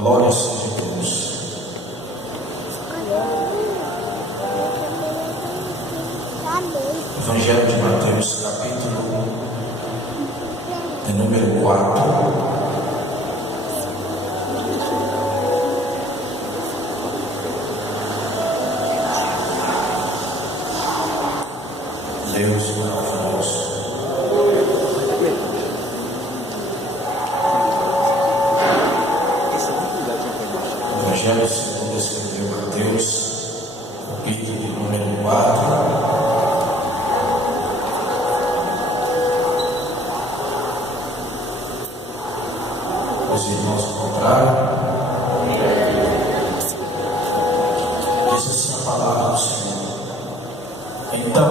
Glória seja Deus. Evangelho de Mateus, capítulo de número 4. Deus maravilhoso. Evangelho segundo escreveu Mateus, capítulo de número 4. Os irmãos encontraram. Diz assim a palavra do Senhor. Então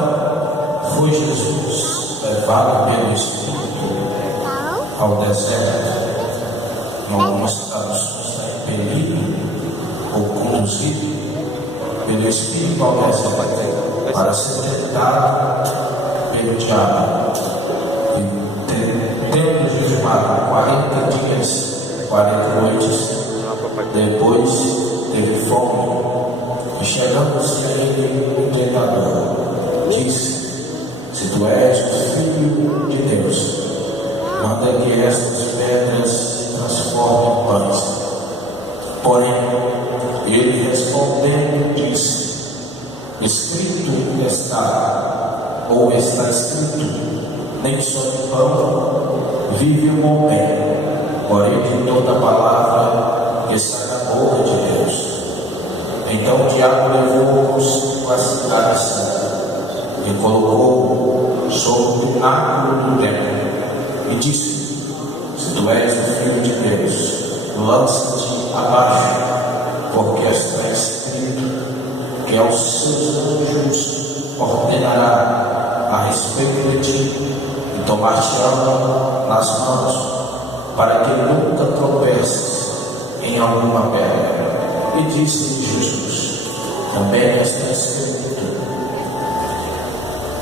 foi Jesus levado pelo Espírito ao deserto. Em algumas traduções está impelido ou conduzido pelo Espírito ao deserto para ser tentado pelo diabo. E tendo jejuado 40 dias, 40 noites, depois teve fome. E chegando-se a ele o tentador, disse: se tu és o Filho de Deus, manda que estas pedras se transformem em pães. Porém, ele respondendo disse: escrito está, ou está escrito, nem só de pão vive o homem, porém de toda palavra que sai da boca de Deus. Então o diabo levou-os à cidade santa e colocou sobre o pináculo do templo e disse: se tu és o Filho de Deus, lança-te abaixo, porque está escrito que aos seus anjos ordenará a respeito de ti e tomar-te-ão nas mãos, para que nunca tropeces em alguma pedra. E disse Jesus: também está escrito: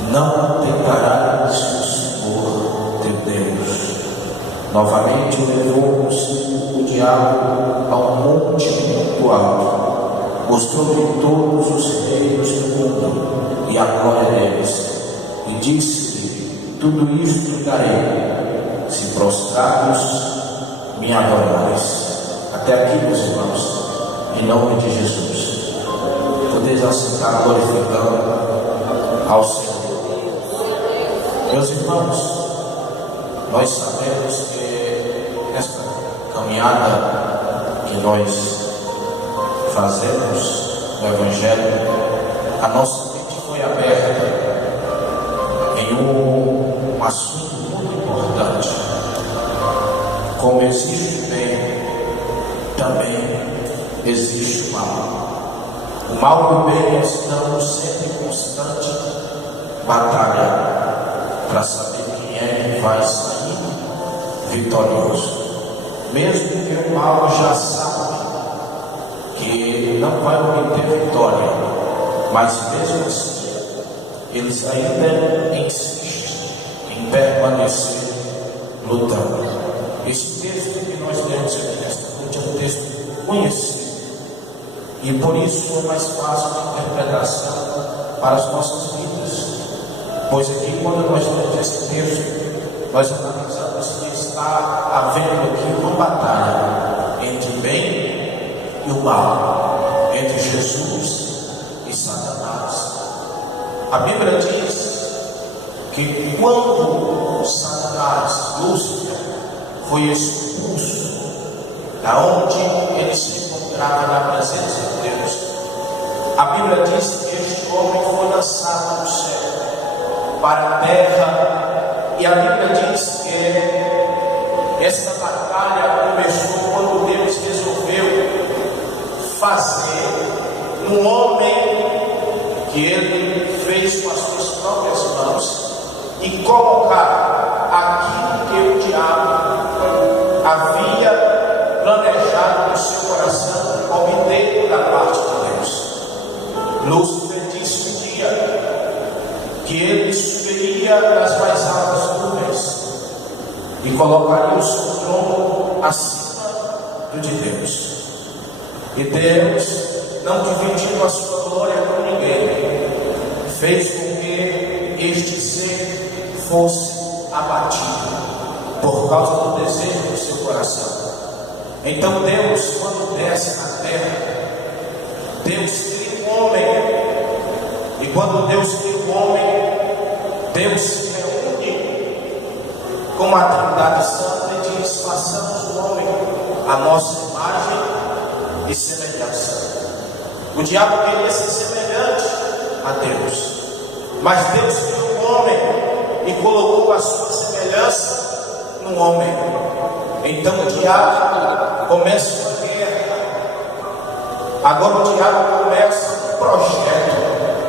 não tentarás o Senhor teu Deus. Novamente levou-os o diabo ao monte muito alto, mostrou-lhe todos os reinos do mundo e a glória deles, e disse-lhe: tudo isto lhe darei, se prostrados me adorares. Até aqui, meus irmãos, em nome de Jesus. Podeis assentar glorificando ao Senhor. Meus irmãos, nós sabemos que esta caminhada que nós fazemos no Evangelho, a nossa mente foi aberta em um assunto muito importante. Como existe o bem, também existe o mal. O mal e o bem estão sempre em constante batalha para saber quem é que vai sair vitorioso. Mesmo que o mal já sabe que não vai obter vitória, mas mesmo assim eles ainda insistem em permanecer lutando. Esse texto que nós lemos aqui nesta noite é um texto conhecido e por isso é mais fácil de interpretação para as nossas vidas, pois aqui quando nós lemos esse texto, nós analisamos que está havendo aqui uma batalha entre o bem e o mal, entre Jesus e Satanás. A Bíblia diz que quando Satanás, Lúcifer, foi expulso da onde ele se encontrava na presença de Deus, a Bíblia diz que este homem foi lançado do céu para a terra, e a Bíblia diz que essa batalha começou quando Deus resolveu fazer no homem que ele fez com as suas próprias mãos e colocar aquilo que o diabo havia planejado no seu coração obter da parte de Deus. Lúcifer disse um dia que ele subiria nas mais altas nuvens e colocaria o seu trono acima de Deus. E Deus, não dividindo a sua glória com ninguém, fez com que este ser fosse abatido por causa do desejo do seu coração. Então Deus, quando desce na terra, Deus cria um homem. E quando Deus cria um homem, Deus se reúne com a Trindade Santa e diz: façamos o homem a nossa imagem e semelhança. O diabo queria ser semelhante a Deus, mas Deus criou um homem e colocou a sua semelhança no homem. Então o diabo começa uma guerra. Agora o diabo começa um projeto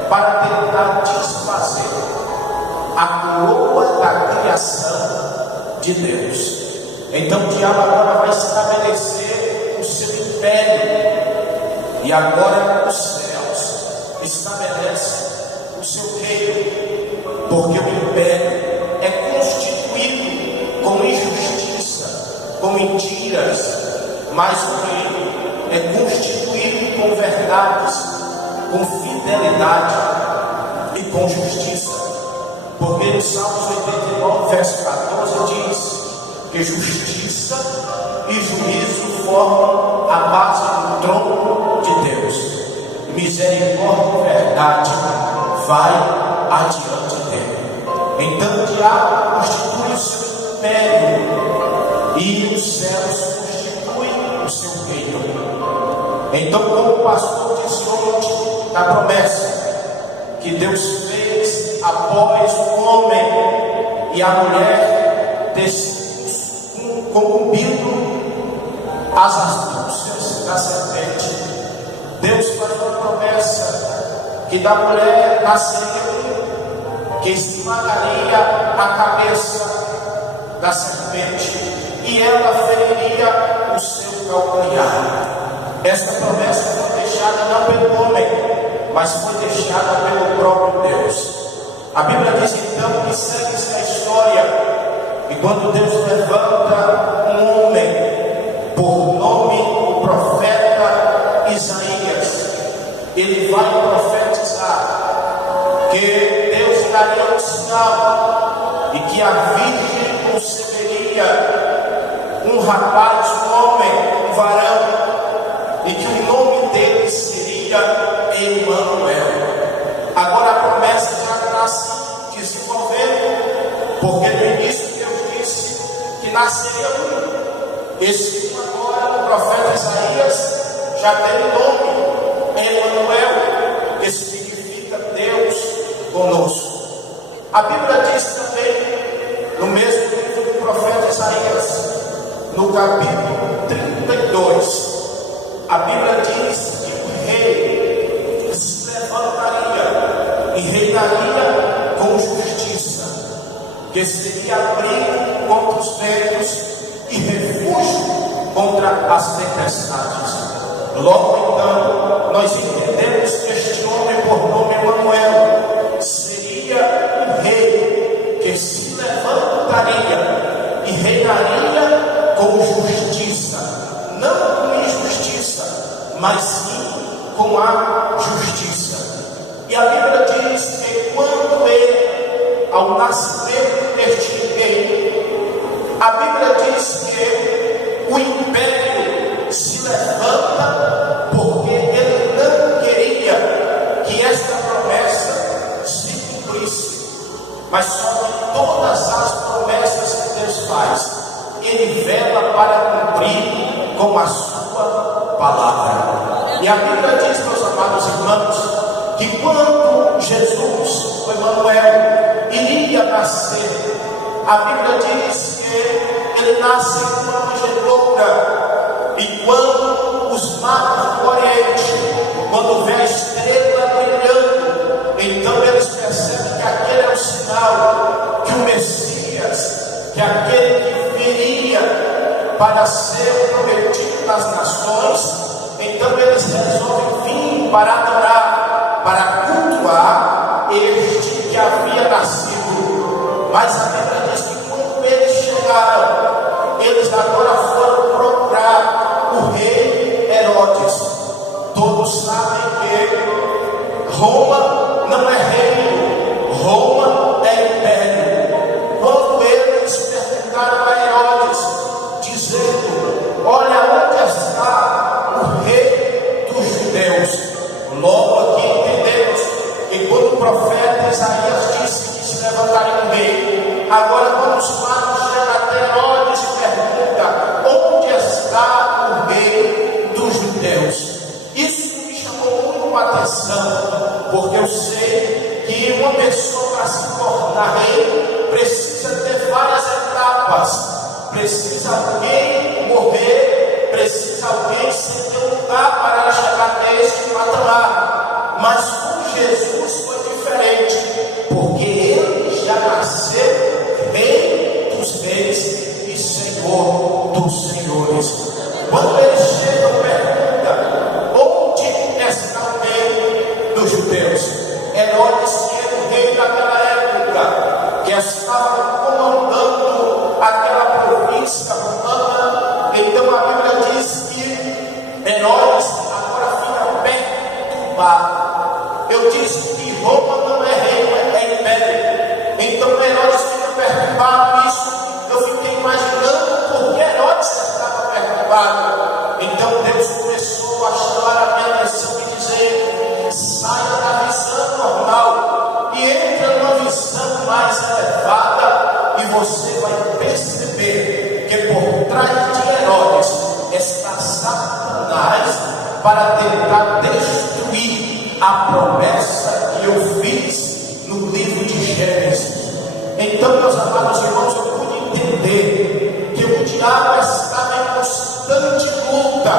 para tentar desfazer a coroa da criação de Deus. Então o diabo agora vai estabelecer o seu império. E agora os céus estabelecem o seu reino, porque o império é constituído com injustiça, com mentiras, mas o reino é constituído com verdades, com fidelidade e com justiça. Porque no Salmos 89, verso 14 diz que justiça e juízo formam a base do trono de Deus. Misericórdia e verdade vai adiante dele. Então o diabo constitui o seu império e os céus constituem o seu reino. Então, como o pastor disse ontem da promessa que Deus fez após o homem e a mulher concumbindo as astúcias da serpente, Deus faz uma promessa que da mulher nasceria que esmagaria a cabeça da serpente e ela feriria o seu calcanhar. Esta promessa foi deixada não pelo homem, mas foi deixada pelo próprio Deus. A Bíblia diz então que segue-se a história, e quando Deus levanta um homem, por nome o profeta Isaías, ele vai profetizar que Deus daria um sinal e que a virgem conceberia um rapaz, um homem, um varão, e que o nome dele seria Emanuel. Agora a promessa já está se desenvolvendo, porque no início Deus disse que nasceria um. Esse agora, o profeta Isaías, já tem o nome Emanuel, que significa Deus conosco. A Bíblia diz também, no mesmo livro do profeta Isaías, no capítulo 32, a Bíblia diz que o rei se levantaria e reinaria com justiça, que seria abrigo contra os ventos e refúgio contra as tempestades. Logo então, nós entendemos que este homem, por nome Emanuel, seria um rei que se levantaria e reinaria com justiça, não com injustiça, mas sim com a justiça. E a Bíblia diz que quando ele, ao nascimento deste rei, a Bíblia diz que o império se levanta porque ele não queria que esta promessa se cumprisse. Mas sobre todas as promessas que Deus faz, ele vela para cumprir com a sua palavra. E a Bíblia diz, meus amados irmãos, que quando Jesus, o Emanuel, iria nascer, a Bíblia diz que ele nasce em uma manjedoura, e quando os magos do Oriente, quando vê a estrela brilhando, então eles percebem que aquele é o sinal que o Messias, que aquele que viria para ser prometido nas nações, então eles resolvem vir para adorar, para cultuar este que havia nascido. Mas a Bíblia diz que quando eles chegaram, eles agora foram procurar o Todos sabem que Roma não é reino, Roma é império. Quando eles perguntaram a Herodes, dizendo: olha, onde está o rei dos judeus? Logo aqui entendemos que quando o profeta Isaías disse que se levantaria um rei, agora quando os magos chegam até Herodes e perguntam: onde está o rei dos judeus? Isso me chamou muito a atenção, porque eu sei que uma pessoa, para se tornar rei, precisa ter várias etapas. Precisa alguém morrer, precisa alguém sem ter um lugar para ela chegar neste patamar. Mas com Jesus foi diferente, porque ele já nasceu rei dos reis e senhor dos senhores. Quando ele chega e pergunta: onde está o rei dos judeus? Herodes era o rei daquela época, que estava comandando aquela província romana. Então a Bíblia diz que Herodes agora fica perturbado. Eu disse que Roma não é reino, é império. Então Herodes fica perturbado. Isso eu fiquei imaginando porque Herodes estava perturbado. Então Deus começou a chamar a minha atenção e dizer: saia da visão normal e entra numa visão mais elevada, e você vai perceber que por trás de Herodes está Satanás para tentar destruir a promessa que eu fiz no livro de Gênesis. Então, meus amados irmãos, eu pude entender que o diabo estava em constante luta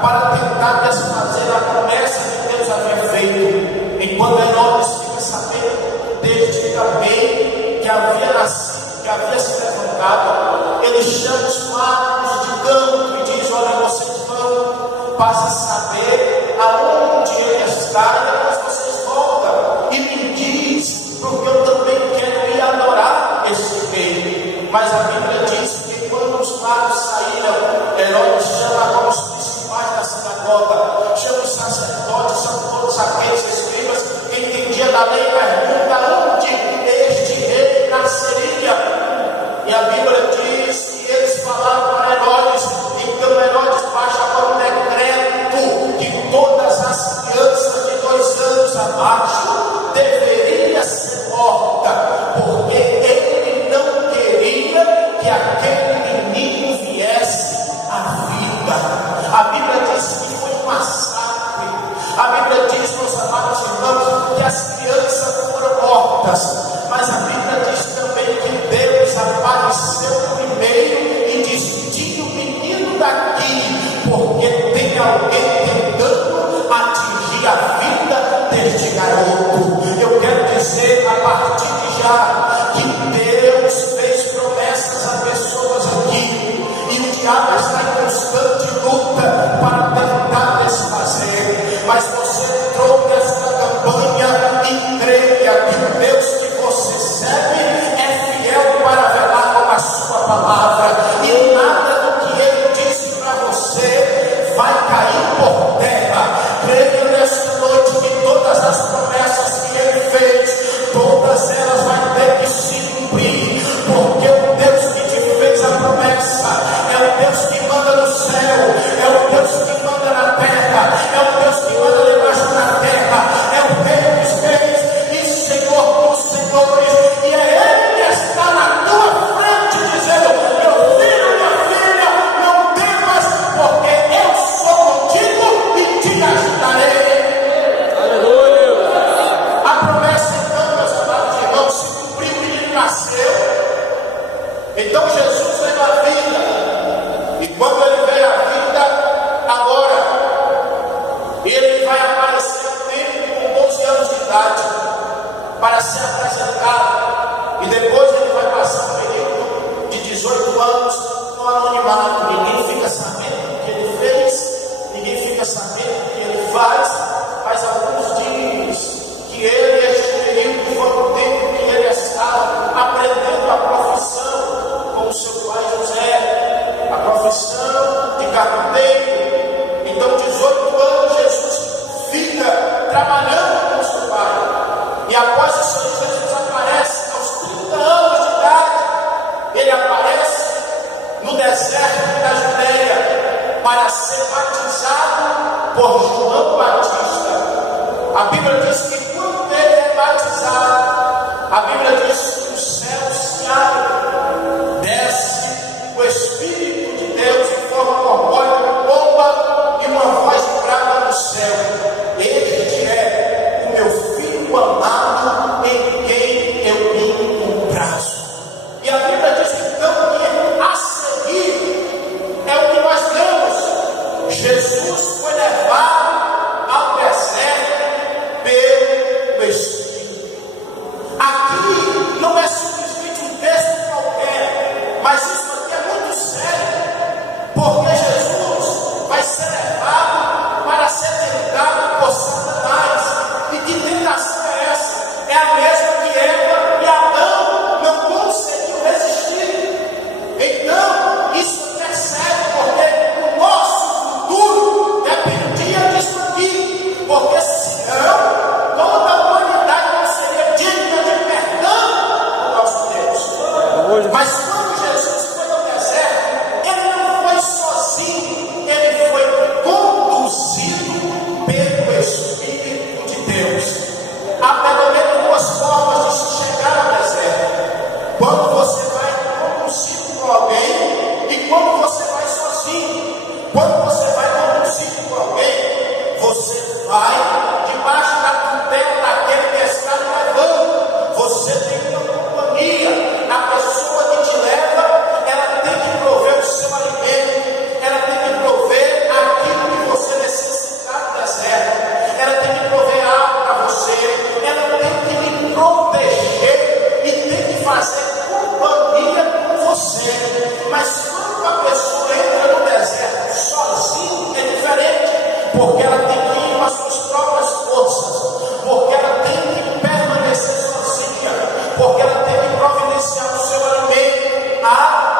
para tentar desfazer a promessa que Deus havia feito. Enquanto Herodes fica sabendo desde também que havia nascido, que havia se levantado, ele chama os magos de canto e diz: olha, vocês vão para saber aonde ele está, e depois vocês voltam e me diz, porque eu também quero ir adorar esse rei. Mas a Bíblia diz que quando os magos saíram, Herodes chama agora os principais da sinagoga, chama os sacerdotes, chama todos aqueles escribas que entendiam da lei, pergunta onde este rei nasceria. E a Bíblia diz que eles falaram para Herodes. Então Herodes baixa agora um decreto que todas as crianças de 2 anos abaixo deveriam ser mortas, porque ele não queria que aquele menino viesse à vida. A Bíblia diz que foi um massacre. A Bíblia diz, meus amados irmãos, que as crianças foram mortas. Mas a Bíblia diz também que Deus apareceu primeiro e disse: tire o menino daqui, porque tem alguém tentando atingir a vida deste garoto. Eu quero dizer a partir de já que Deus fez promessas a pessoas aqui, e o diabo está em constante luta para tentar desfazer. Mas você entrou nesta campanha e creia que o Deus que você serve é fiel para velar com a sua palavra, e nada do que ele disse para você vai cair por terra. Creia nesta noite que todas as promessas que ele fez, todas elas vão ter que se cumprir, porque o Deus que te fez a promessa é o Deus que manda no céu, é o Deus que manda na terra, é o Deus que manda debaixo da terra, é o Rei dos reis e Senhor dos senhores, e é Ele que está na tua frente dizendo: meu filho, minha filha, não temas, porque eu sou contigo e te ajudarei. Aleluia! A promessa, então, meus amados irmãos, se cumpriu, o menino nasceu. Então Jesus veio à vida, e quando ele veio à vida, agora ele vai aparecer no templo com 12 anos de idade para ser apresentado, e depois ele vai passar um período de 18 anos no anonimato. Ninguém fica sabendo o que ele fez, ninguém fica sabendo o que ele faz, mas alguns dizem que ele, este período, foi o tempo que ele estava aprendendo a profissão com o seu pai José, a profissão de carpinteiro. Então, 18 anos, Jesus ser batizado por João Batista. A Bíblia diz que quando ele é batizado, a Bíblia diz que os céus se abrem, desce o Espírito de Deus em forma corpórea de pomba e uma voz brava no céu: este é o meu Filho amado, em quem eu tenho prazo. E a Bíblia diz então que a seguir é o que nós lemos: Jesus foi levado ao deserto pelo Espírito. Aqui não é simplesmente um texto qualquer, mas isso aqui é muito sério, porque Jesus vai ser levado para ser tentado por Satanás. E que tentação é essa? É a mesma que Eva e Adão não conseguiu resistir. Então, isso aqui é sério, porque o nosso futuro dependia disso aqui, porque senão toda a humanidade não seria digna de perdão do nosso Deus. Mas quando Jesus foi ao deserto, ele não foi sozinho, ele foi conduzido pelo Espírito de Deus. Há pelo menos duas formas de se chegar ao deserto: quando você vai conduzido por alguém e quando você vai sozinho. Quando você vai conduzido por alguém, você vai debaixo da tutela daquele que está levando. Você tem uma companhia. A pessoa que te leva, ela tem que prover o seu alimento, ela tem que prover aquilo que você necessita no deserto, ela tem que prover algo para você, ela tem que lhe proteger e tem que fazer companhia com você. Mas quando a pessoa entra no deserto sozinha, é diferente, porque ela tem que ir com as suas próprias forças, porque ela tem que permanecer sozinha, porque ela tem que providenciar o seu alimento, a água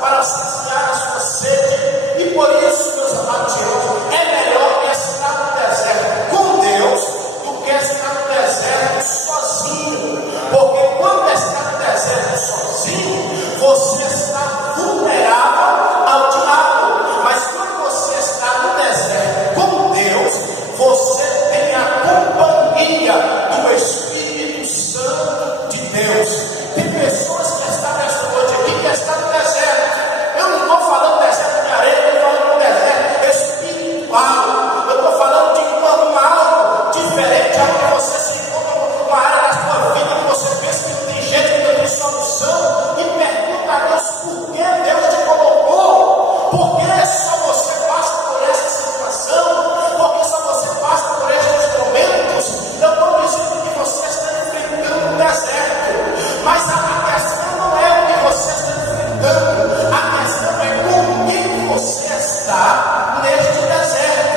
para saciar a sua sede. E por isso, meus amados irmãos, é melhor estar no deserto com Deus do que estar no deserto sozinho, porque quando está no deserto sozinho, você está vulnerável ao diabo. Mas quando você está no deserto com Deus, você tem a companhia do Espírito Santo de Deus. Tem pessoas que estão nesta noite aqui que estão no deserto. Eu não estou falando deserto de areia, eu estou falando deserto espiritual. Eu estou falando de algo diferente, algo que você se encontra numa área da sua vida que você pensa que não tem jeito, que não tem solução, e pergunta a Deus por que Deus te colocou, por que só você passa por essa situação, por que só você passa por estes momentos. Eu estou dizendo que você está enfrentando um deserto, mas a questão não é o que você está enfrentando, a questão é com quem você está neste deserto.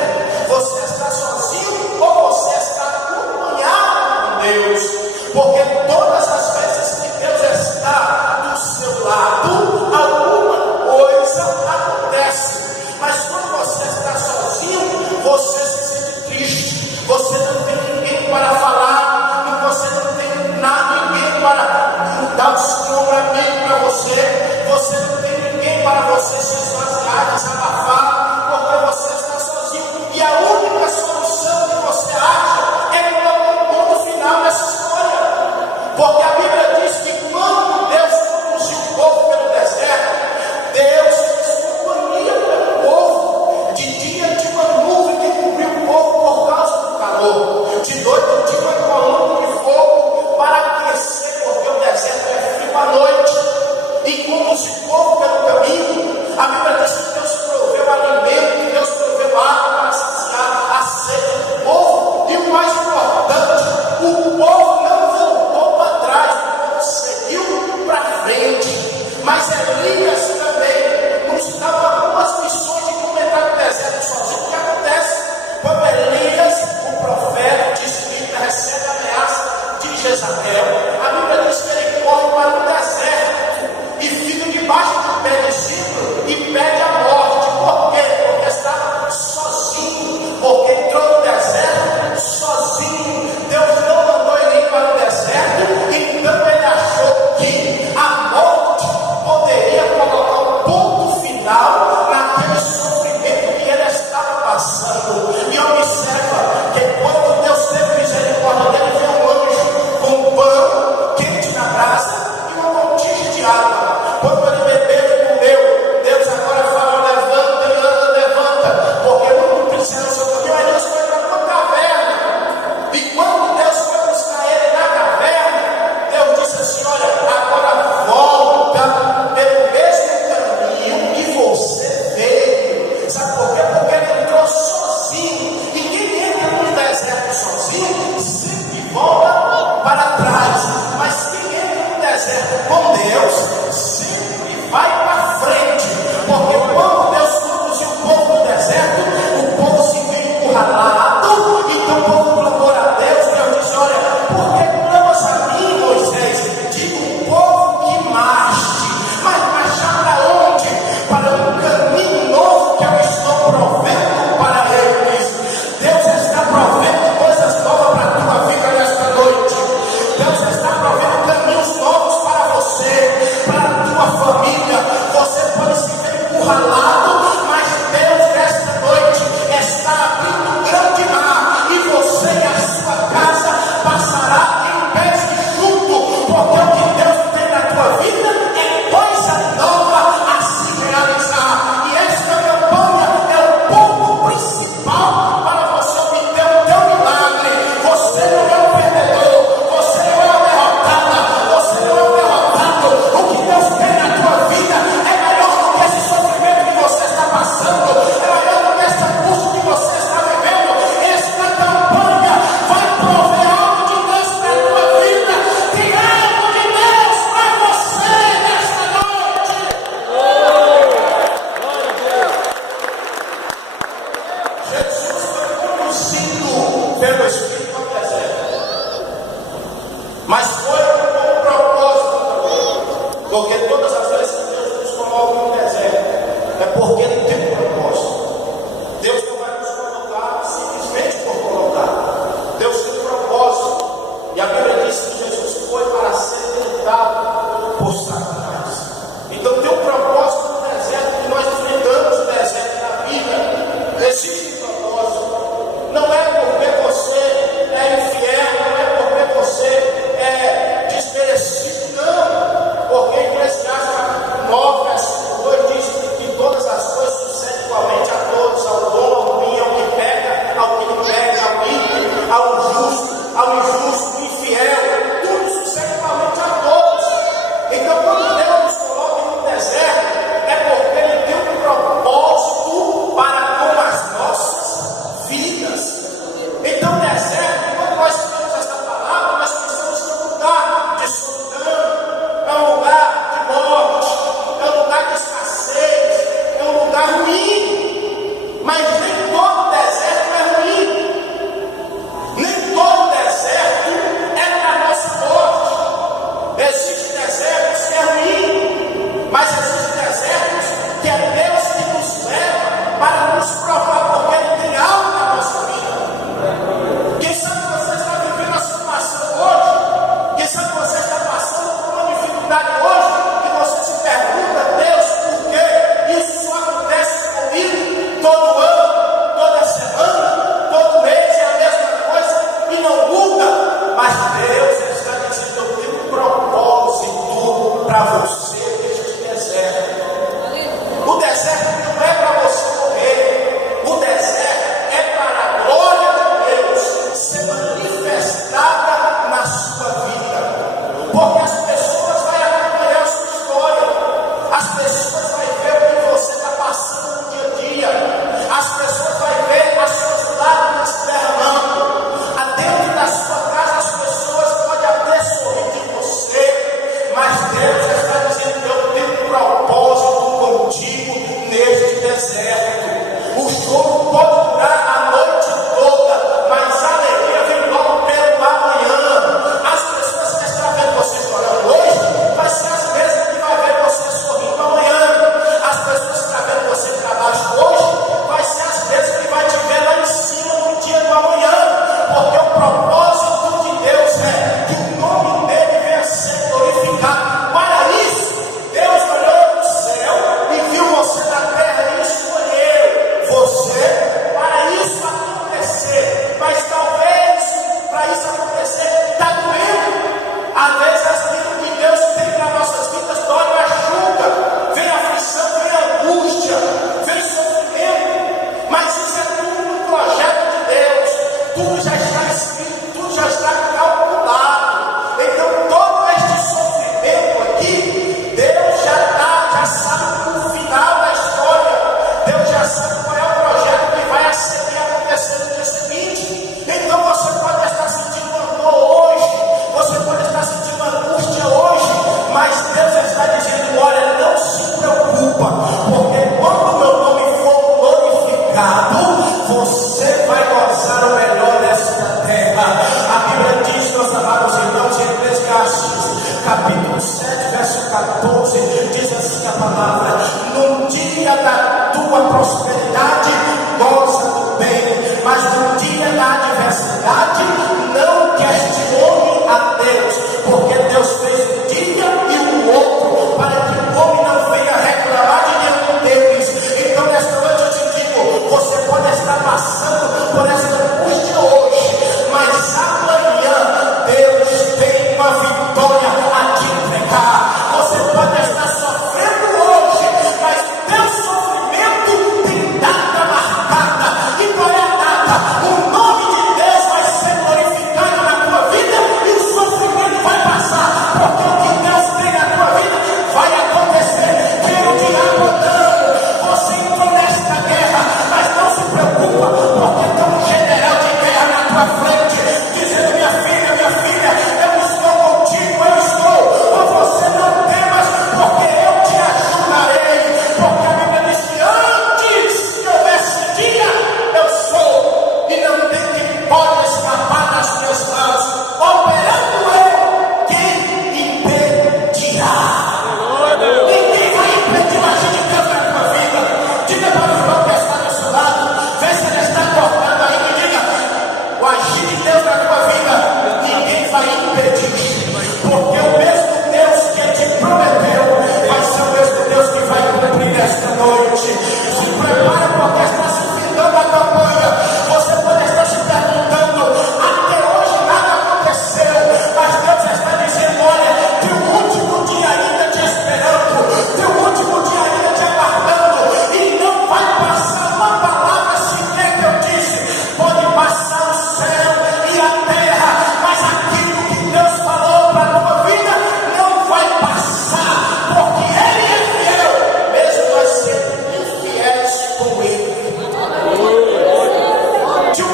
Você está sozinho ou você está acompanhado com Deus? Porque todas as vezes que Deus está do seu lado, alguma coisa acontece. Mas quando você está sozinho, você se sente triste, você não tem ninguém para falar, e você não tem ninguém para dar o seu ombro amigo para você, você não tem ninguém para você se esvaziar, desabafar, porque você está sozinho. E a única solução que você acha é colocar um ponto final nessa história.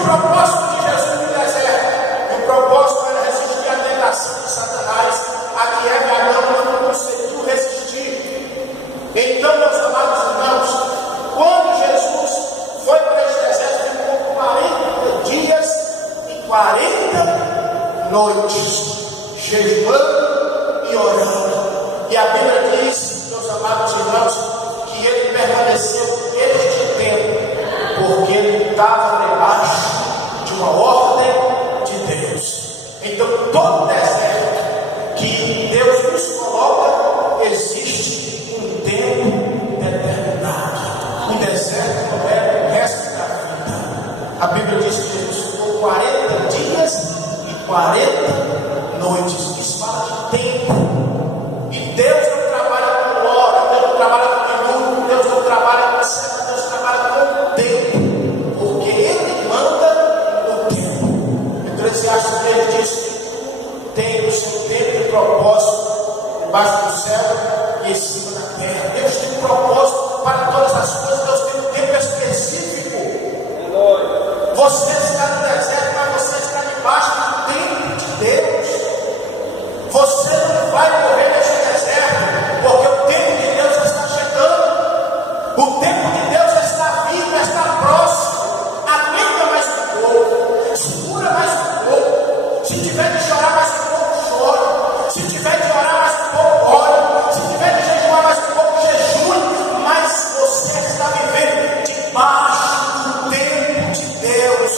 propósito de Jesus no deserto. E o propósito era resistir à tentação de Satanás, a que Eva e Adão não conseguiu resistir. Então, meus amados irmãos, quando Jesus foi para esse deserto, ficou 40 dias e 40 noites, jejuando e orando. E a Bíblia diz, meus amados irmãos, que ele permaneceu este tempo, porque ele estava debaixo de uma ordem de Deus. Então, todo deserto que Deus nos coloca, existe um tempo determinado. O deserto não é o resto da vida. A Bíblia diz que Jesus ficou 40 dias e 40 noites. Isso fala de tempo. E Deus não trabalha com hora, Deus não trabalha com minuto, Deus não trabalha com semana, Deus trabalha com tempo. Porque Ele manda o tempo. Eclesiastes 3 diz que tem o seu tempo e propósito debaixo do céu e em cima da terra. Deus tem um propósito para todas as coisas, Deus tem um tempo específico. Você está no deserto, mas você está debaixo do tempo de Deus. Você não vai morrer neste deserto, porque o tempo de Deus está chegando. O tempo de Deus está vindo, está próximo. Aguenta mais um pouco, segura mais um pouco. Se tiver de chorar mais um pouco, chore. Se tiver de orar mais um pouco, ore. Se tiver de jejuar mais um pouco, jejue. Mas você está vivendo debaixo do tempo de Deus.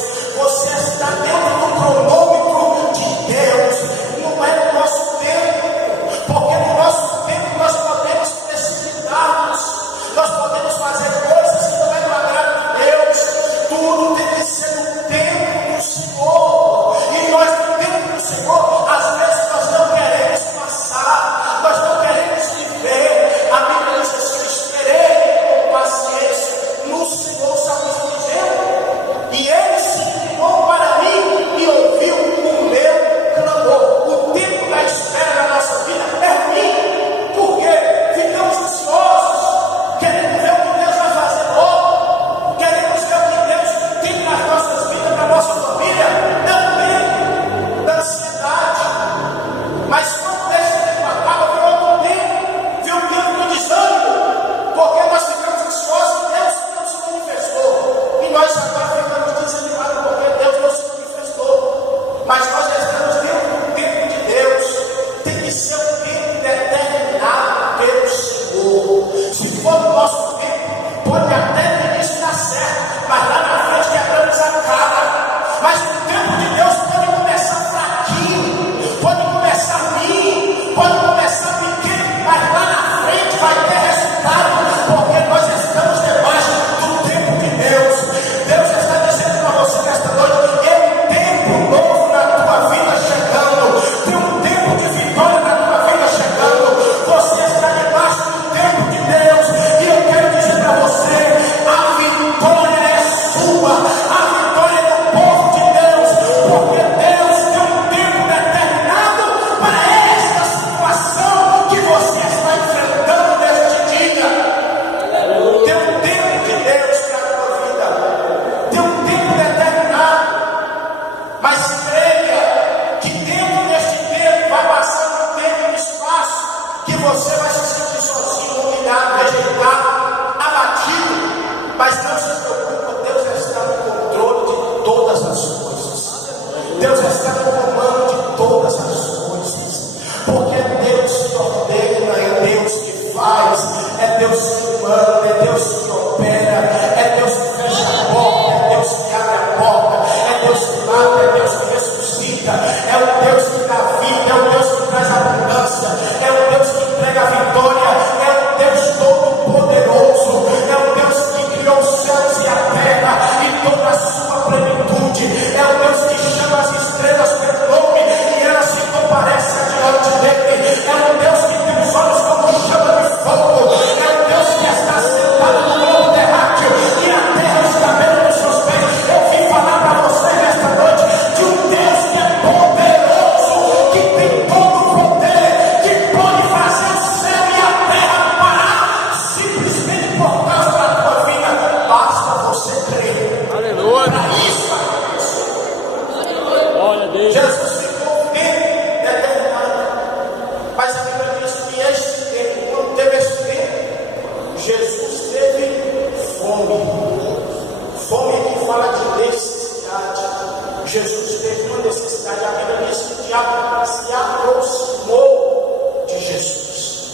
Jesus teve uma necessidade. A Bíblia diz que o diabo se aproximou de Jesus.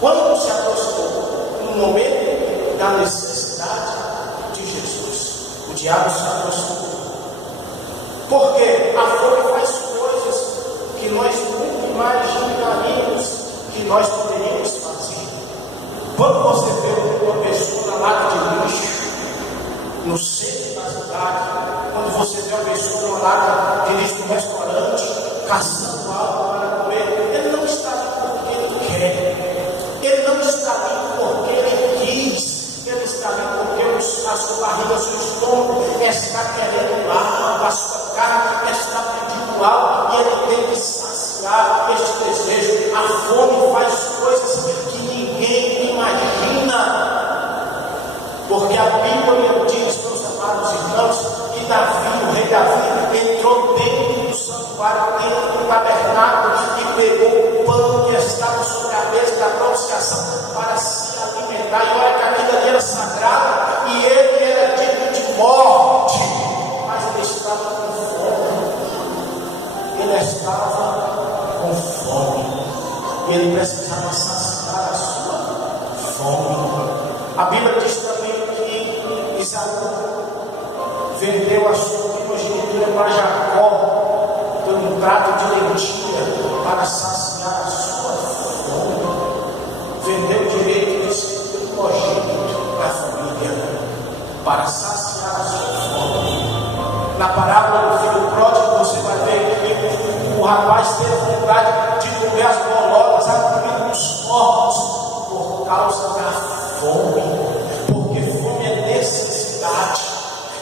Quando se aproximou? No momento da necessidade de Jesus. O diabo se aproximou. Porque a fome faz coisas que nós nunca imaginaríamos que nós poderíamos fazer. Quando você vê uma pessoa na lata de lixo, no centro da cidade, quando você vê uma pessoa na lata de lixo no restaurante, caçando algo para comer, ele não está ali porque ele quer, ele não está ali porque ele quis, ele está ali porque a sua barriga, o seu estômago está querendo algo, a sua carne está pedindo algo, e ele tem que saciar este desejo. A fome faz coisas que ninguém imagina. Porque a Bíblia diz, meus amados irmãos, que Davi, o rei Davi, entrou dentro do santuário, dentro do tabernáculo, e pegou o pão que estava sobre a mesa da propiciação para se alimentar. E olha que aquilo ali era sagrado, e ele era digno de morte, mas ele estava com fome. Ele estava com fome. Ele precisava saciar a sua fome. A Bíblia diz também que Isaú vendeu a sua primogenitura para Jacó por um prato de lentilha para saciar a sua fome. Vendeu o direito de ser primogênito da família para saciar a sua fome. Na parábola do filho pródigo, você vai ver que o rapaz teve vontade de comer as bolotas, a comida dos porcos, por causa da fome. Porque fome é necessidade.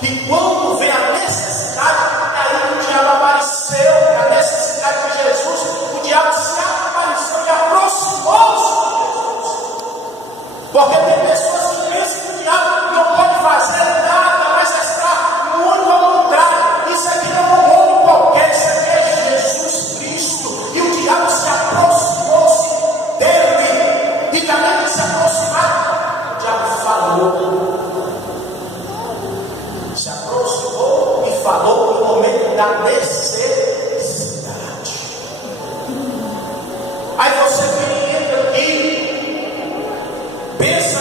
E quando vem a necessidade, aí o diabo apareceu. A necessidade de Jesus, o diabo se apareceu e aproximou-se de Jesus. Porque tem pessoas que pensam que o diabo não pode fazer nada, mas está muito ao contrário. Isso aqui não é um homem qualquer, isso aqui é Jesus Cristo. E o diabo se aproximou-se dele. E também de se aproximar, o diabo falou. Se aproximou e falou no momento da necessidade. Aí você que entra aqui, pensa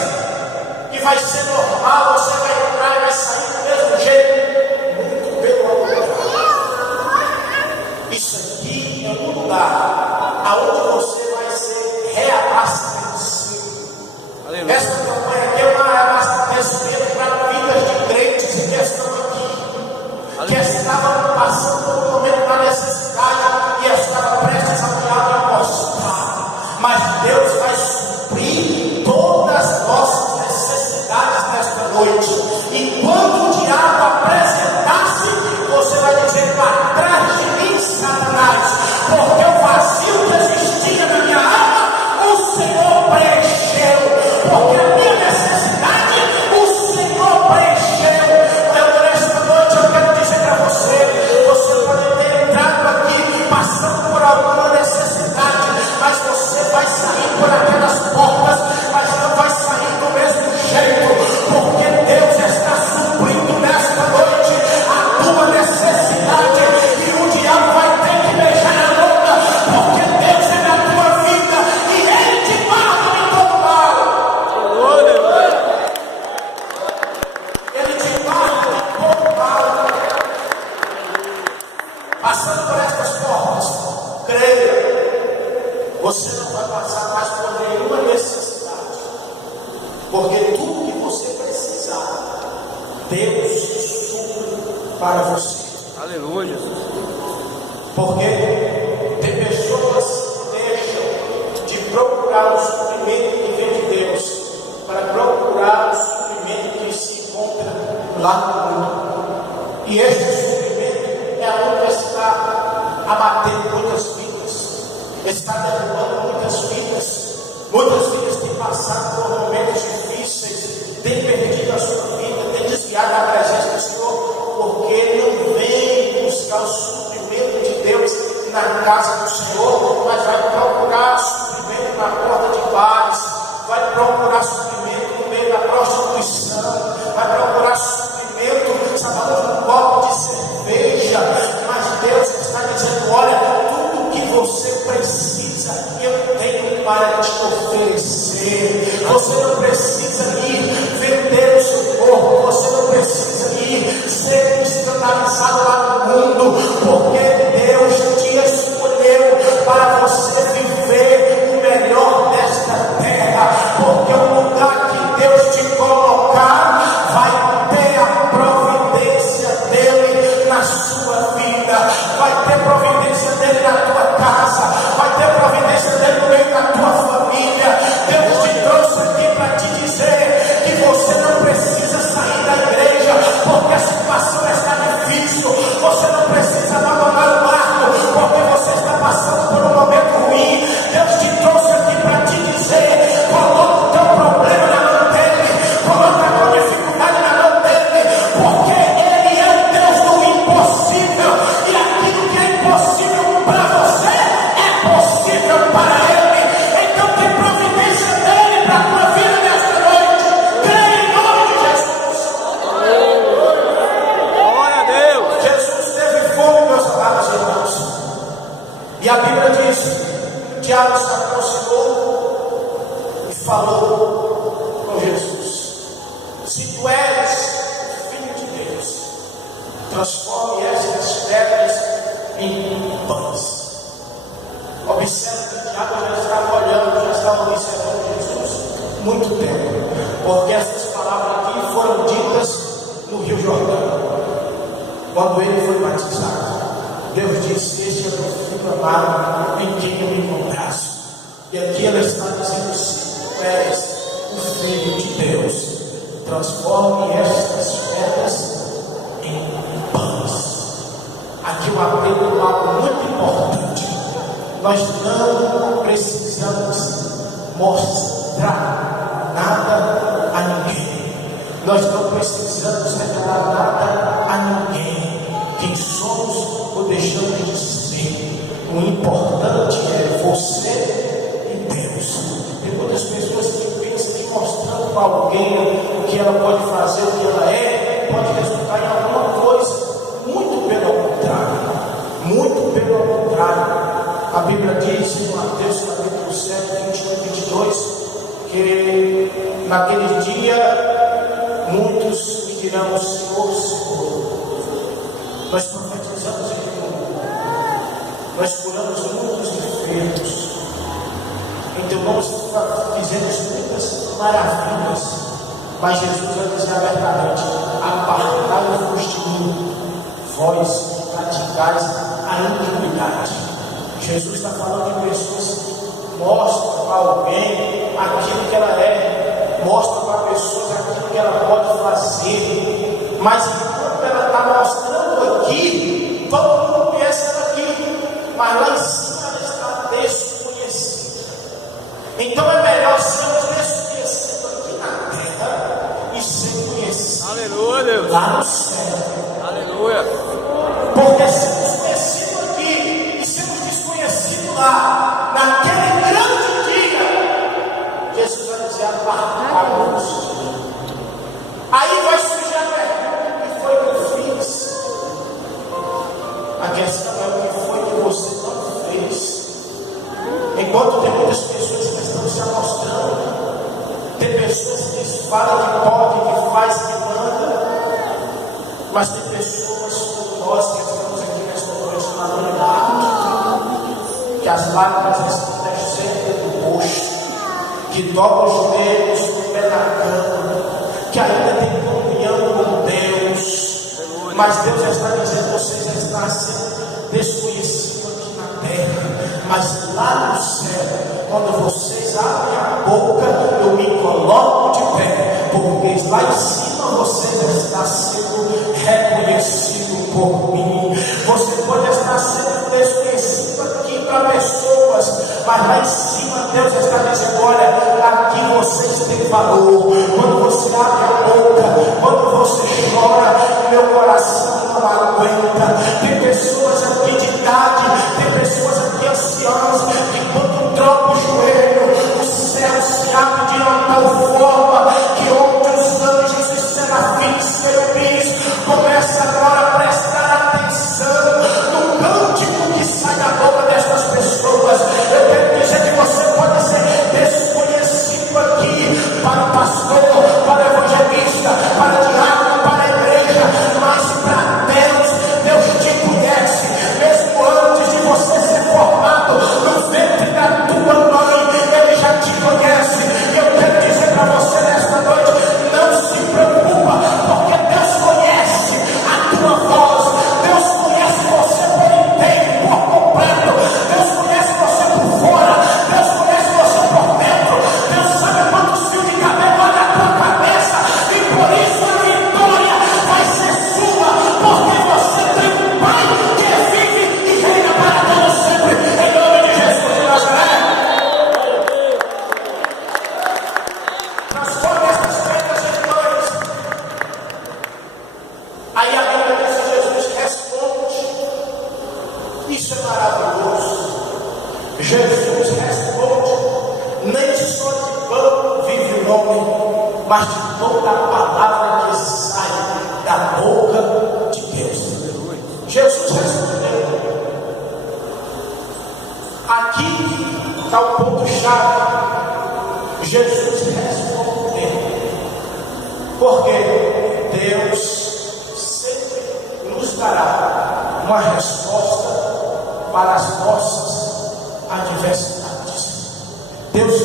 que vai ser normal, você vai entrar e vai sair do mesmo jeito. Muito pelo contrário. Isso aqui é um lugar aonde você vai ser reabastecido. Essa campanha aqui é uma abastecimento para vidas de crentes que estão aqui, que estavam passando por um momento da necessidade e estavam prestes a virar uma mostrar. Mas Deus vai suprir todas as nossas necessidades nesta noite. E quando o diabo apresentar-se, você vai dizer: para trás de mim, Satanás, porque o vazio que existia na minha alma, o Senhor preencheu. Porque a minha necessidade, o Senhor preencheu. Então, nesta noite, eu quero dizer para você: você pode ter entrado aqui passando por alguma necessidade, mas você vai sair por aquelas portas, mas não vai sair do mesmo jeito, porque Deus está suprindo nesta noite a tua necessidade, e o diabo vai ter que beijar a boca, porque Deus é na tua vida e Ele te guarda de todo mal. Ele te guarda de todo mal. Passando por estas portas, creia, você não vai passar mais por nenhuma necessidade, porque tudo que você precisar, Deus supre para você. Aleluia. Porque tem pessoas que deixam de procurar o suprimento que vem de Deus para procurar o suprimento que se encontra lá no mundo. E este suprimento é onde está abatendo muitas vidas, está derrubando muitas vidas. Muitas vidas têm passado por momentos difíceis, têm perdido a sua vida, têm desviado a presença do Senhor, porque não vem buscar o suprimento de Deus na casa do Senhor, mas vai procurar suprimento na porta de bares, vai procurar suprimento no meio da prostituição, vai procurar suprimento, sabe, um copo de cerveja. Você não precisa ir vender o seu corpo, você não precisa ir ser escandalizado lá no mundo, porque Deus te escolheu para você viver o melhor desta terra, porque o lugar que Deus te colocar vai ter a providência dele na sua vida, vai ter providência dele na tua casa, vai ter providência dele no meio da tua família. Deus te trouxe aqui para te dizer que você não precisa sair da igreja porque a situação está difícil, você não precisa abandonar o barco porque você está passando por um momento ruim. Deus te trouxe aqui para te dizer: coloca o teu problema na mão dele, coloca a tua dificuldade na mão dele, porque ele é o Deus do impossível, e aquilo que é impossível para você é possível para ele. Então tem providência dele para a tua vida nesta noite. Creia em nome de Jesus. Glória a Deus. Jesus teve fome, meus amados irmãos, e a Bíblia diz que o diabo se aproximou e falou com Jesus: se tu és filho de Deus, transforme estas pedras em pães. Observe que o diabo já estava olhando, já estava observando Jesus muito tempo, porque essas palavras aqui foram ditas no Rio Jordão, quando ele foi batizado. Deus disse: este é o meu filho amado, em quem eu me comprazo. E aqui ele está dizendo: se tu és o filho de Deus, transforme estas pedras em pães. Aqui eu aprendo algo muito importante. Nós não precisamos mostrar nada a ninguém. Nós não precisamos revelar nada a ninguém. Quem somos ou deixamos de ser. O importante é você e Deus. Tem muitas pessoas que pensam que mostrando para alguém o que ela pode fazer, o que ela é, pode resultar em alguma coisa. Muito pelo contrário. Muito pelo contrário. A Bíblia diz em Mateus capítulo 7, 21 e 22, que naquele dia muitos me dirão: Senhor, Senhor, nós profetizamos em teu nome, nós curamos muitos enfermos, em teu nome fizemos muitas maravilhas. Mas Jesus vai dizer abertamente: apartai-vos de mim, vós que praticais a iniquidade. Jesus está falando de pessoas que mostram para alguém aquilo que ela é, mostram para pessoas aquilo que ela pode fazer, mas enquanto ela está mostrando aqui, todo mundo conhece ela aqui, mas lá em cima ela está desconhecida. Então é melhor sermos desconhecidos aqui na terra e ser conhecidos, Aleluia, Deus, lá no céu. aleluia. Porque sermos conhecidos aqui e sermos desconhecidos lá, naquele grande dia, Jesus vai dizer: apartai-vos de mim. Aí vai surgir a pergunta: o que foi que eu fiz? A questão é: o que foi que você não fez? Enquanto tem muitas pessoas que estão se amostrando, tem pessoas que falam que pode, que faz, que manda, mas tem pessoas como nós que estamos aqui nesta noite na noite, que as lágrimas estão descendo do rosto, que dobram os joelhos no pé da cama, que ainda tem comunhão com Deus, mas Deus já está dizendo: vocês já estão sendo desconhecidos aqui na terra, mas lá no céu, quando vocês abrem a boca, eu me coloco de pé, porque lá em cima você já está sendo reconhecido por mim. Você pode estar sendo desconhecido aqui para pessoas, mas lá em cima Deus está dizendo: olha, aqui vocês têm valor. Quando você abre a boca, quando você chora, meu coração não aguenta. Tem pessoas aqui de idade, tem pessoas aqui anciãs, que quando troca o joelho, o céu se abre de uma tal forma que outros anjos e serafins, querubins, começam agora a prestar atenção no cântico que sai da boca destas pessoas. Eu quero dizer que você pode ser desconhecido aqui, Jesus responde: nem só de pão vive o homem, mas de toda a palavra que sai da boca de Deus. Jesus respondeu. Aqui está o ponto-chave. Jesus respondeu. Porque Deus sempre nos dará uma resposta para as nossas adversidades. Deus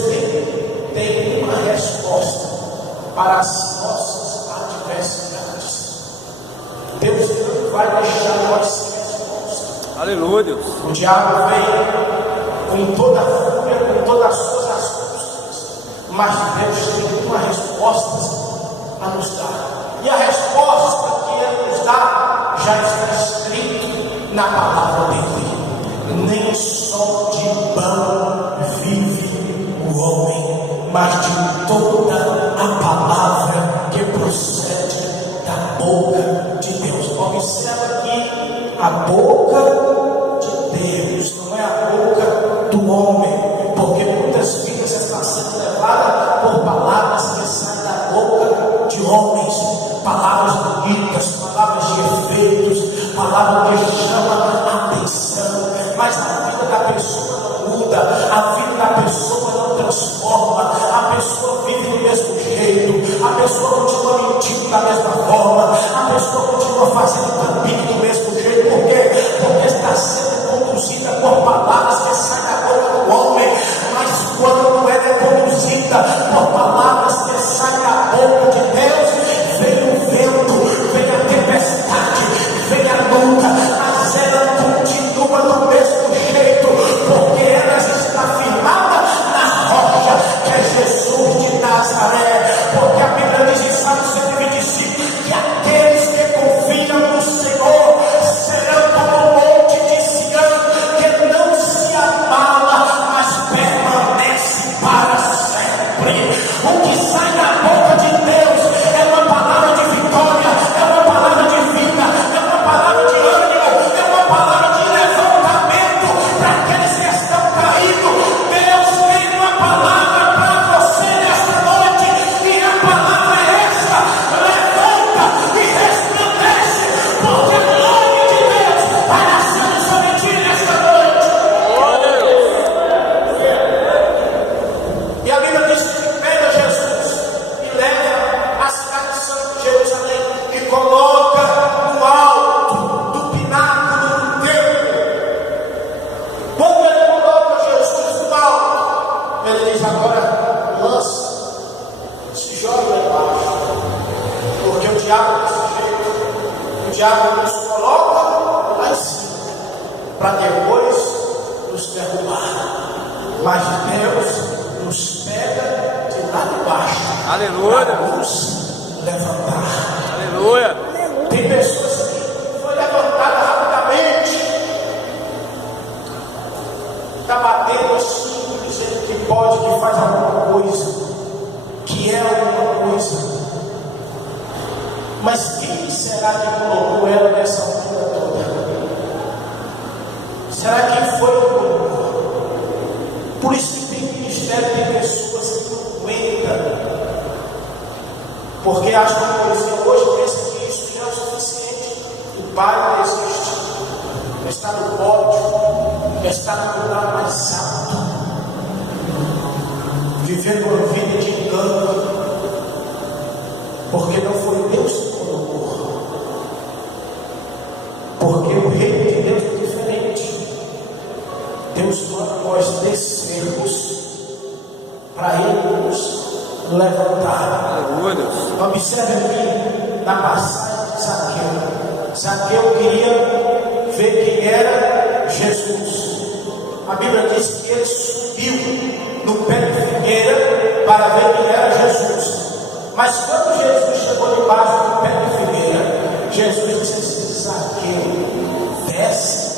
tem uma resposta para as nossas adversidades. Deus não vai deixar nós sem resposta. Aleluia, Deus. O diabo vem com toda a fúria, com todas as suas astúcias, mas Deus tem uma resposta a nos dar. E a resposta que Ele nos dá já está escrito na palavra dele. Nem só de pão vive o homem, mas de toda a palavra que procede da boca de Deus. Observa aqui a boca de Deus, não é a boca do homem, porque muitas vidas estão sendo levadas por palavras que saem da boca de homens, palavras bonitas, palavras de efeitos, palavras que chamam a atenção, mas a vida da pessoa não muda, a vida da pessoa não transforma, a pessoa vive do mesmo jeito, a pessoa continua mentindo da mesma forma, a pessoa continua fazendo caminho do mesmo jeito. Por quê? Porque está sendo conduzida por palavras que saem da boca do homem, mas quando ela é conduzida por palavras que saem da boca de Deus, vem o vento, vem a tempestade, vem a luta, mas ela continua do mesmo jeito, porque ela está firmada na rocha que é Jesus de Nazaré. Porque a Bíblia diz em Salmo 125 que aqueles que confiam no Senhor serão como o monte de Sião, que não se abala, mas permanece para sempre. O que sai da boca de Deus é uma palavra de vitória, é uma palavra de vida, é uma palavra de ânimo, é uma palavra de levantamento para aqueles que estão caídos. Deus tem uma palavra para você nesta noite, e a palavra é esta: levanta e resplandece, porque o nome de Deus vai nascendo sobre ti nesta noite. E a Bíblia diz que pega Jesus e leva a cidade santa de Jerusalém e coloca no alto do pináculo do templo. Quando ele coloca Jesus no alto, ele diz: agora lança, se joga lá embaixo, porque o diabo é desse jeito, o diabo nos coloca lá em cima para depois nos derrubar, mas Deus nos pega de lá de baixo Aleluia. para nos levantar. Aleluia. Tem pessoas que foi levantada rapidamente, está batendo assim, dizendo que pode, que faz alguma coisa, que é alguma coisa. Mas quem será que colocou ela nessa altura toda? Será que foi o colocou? Por isso que tem ministério, tem pessoas que não aguentam, porque acham que a polícia hoje pensa que isso já é o suficiente. O pai existe, está no pódio, está no lugar mais alto, vivendo uma vida de engano, porque não foi Deus que colocou, porque o reino de Deus é diferente. Deus manda nós descermos para Ele nos levantar. Aleluia, Deus. Observe aqui na passagem de Zaqueu. Zaqueu queria ver quem era Jesus. A Bíblia diz que ele subiu no pé de figueira para ver quem era Jesus. Mas quando Jesus chegou debaixo do pé de figueira, Jesus disse assim: Zaqueu, desce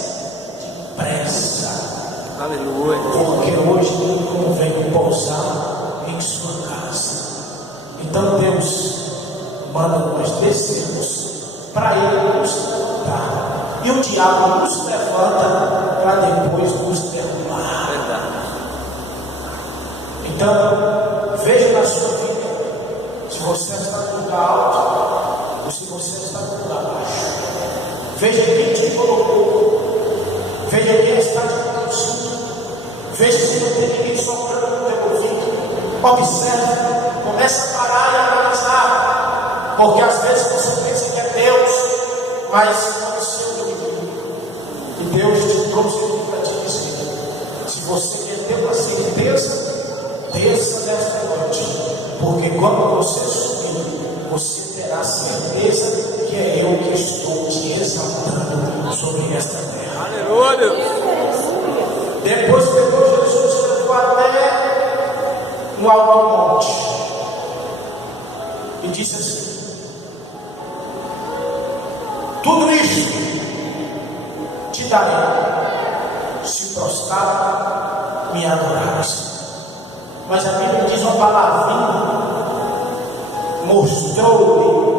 depressa, Aleluia. porque hoje não convém pousar em sua casa. Então Deus manda nós descermos para Ele nos levantar, e o diabo nos levanta para depois nos derrubar. Então, veja na sua vida se você está no lugar alto ou se você está no lugar baixo. Veja quem te colocou. Veja quem está te conduzindo. Veja se não tem ninguém soprando no teu ouvido. Observe, comece a parar e analisar. Porque às vezes você pensa que é Deus, mas pode ser o inimigo. E Deus te trouxe aqui para te dizer: se você quer ter uma certeza, desça desta noite. Porque quando você subir, você terá certeza que é eu que estou te exaltando sobre esta terra. Aleluia. Depois pegou Jesus, levou até no alto monte e disse assim: tudo isto te darei, se prostrar, me adorares. Mas a Bíblia diz uma palavrinha: mostrou-lhe.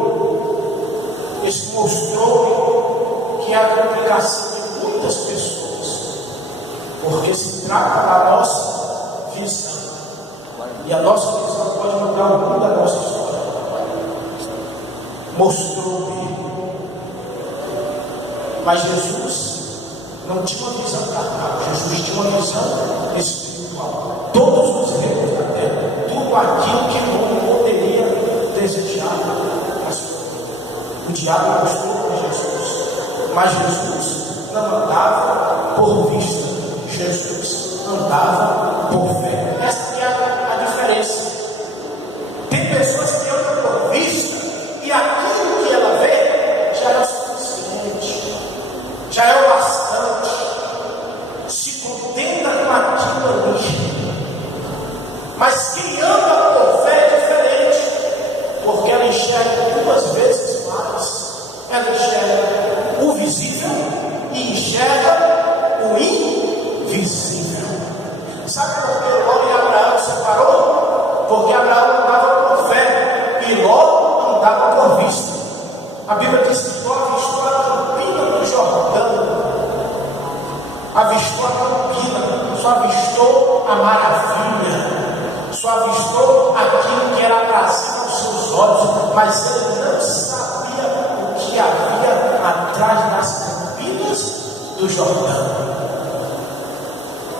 Esse mostrou-lhe que é a complicação de muitas pessoas, porque se trata da nossa visão, e a nossa visão pode mudar o mundo da nossa história. Mostrou-lhe, mas Jesus não tinha uma visão carnal, Jesus tinha uma visão espiritual. Todos os reinos da terra, tudo aquilo que o homem poderia desejar na sua vida, o diabo mostrou para Jesus, mas Jesus não andava por vista, Jesus andava por fé. Essa é a diferença. Tem pessoas que andam por vista e aquilo que ela vê já é o suficiente, já é o bastante, se contenta com aquilo ali. Mas quem anda por fé é diferente, porque ela enxerga duas vezes mais. Ela enxerga o visível e enxerga o invisível. Sabe por que Ló e Abraão separou? Porque Abraão andava por fé e Ló andava por vista. A Bíblia diz que Ló avistou a campina do Jordão, avistou a campina, só avistou a maravilha, só avistou aquilo que era aprazível aos seus olhos, mas ele não sabia o que havia atrás das campinas do Jordão.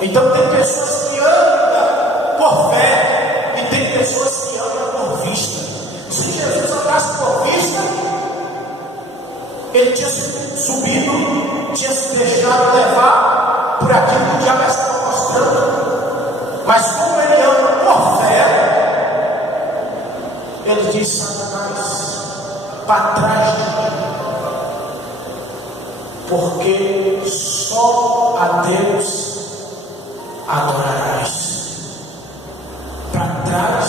Então tem pessoas que andam por fé e tem pessoas que andam por vista. Se Jesus andasse por vista, ele tinha subido, tinha se deixado levar por aquilo que o diabo estava mostrando. Mas como ele anda por fé, ele diz: Satanás, para trás de mim, porque só a Deus adorarás. Para trás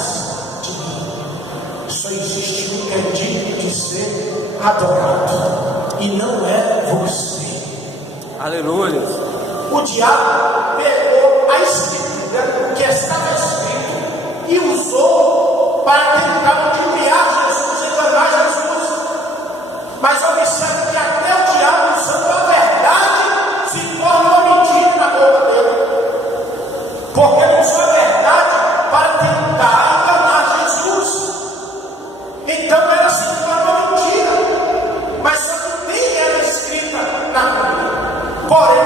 de mim só existe um que é digno de ser adorado, e não é você. Aleluia. O diabo pegou a escritura que estava escrito e usou para tentar ludibriar Jesus, enganar Jesus. Mas observe que até o diabo, usando a verdade, se torna uma mentira na boca dele, porque ele usou a verdade para tentar enganar Jesus. Então ela se torna uma mentira, mas só que nem era escrita na Bíblia. Porém,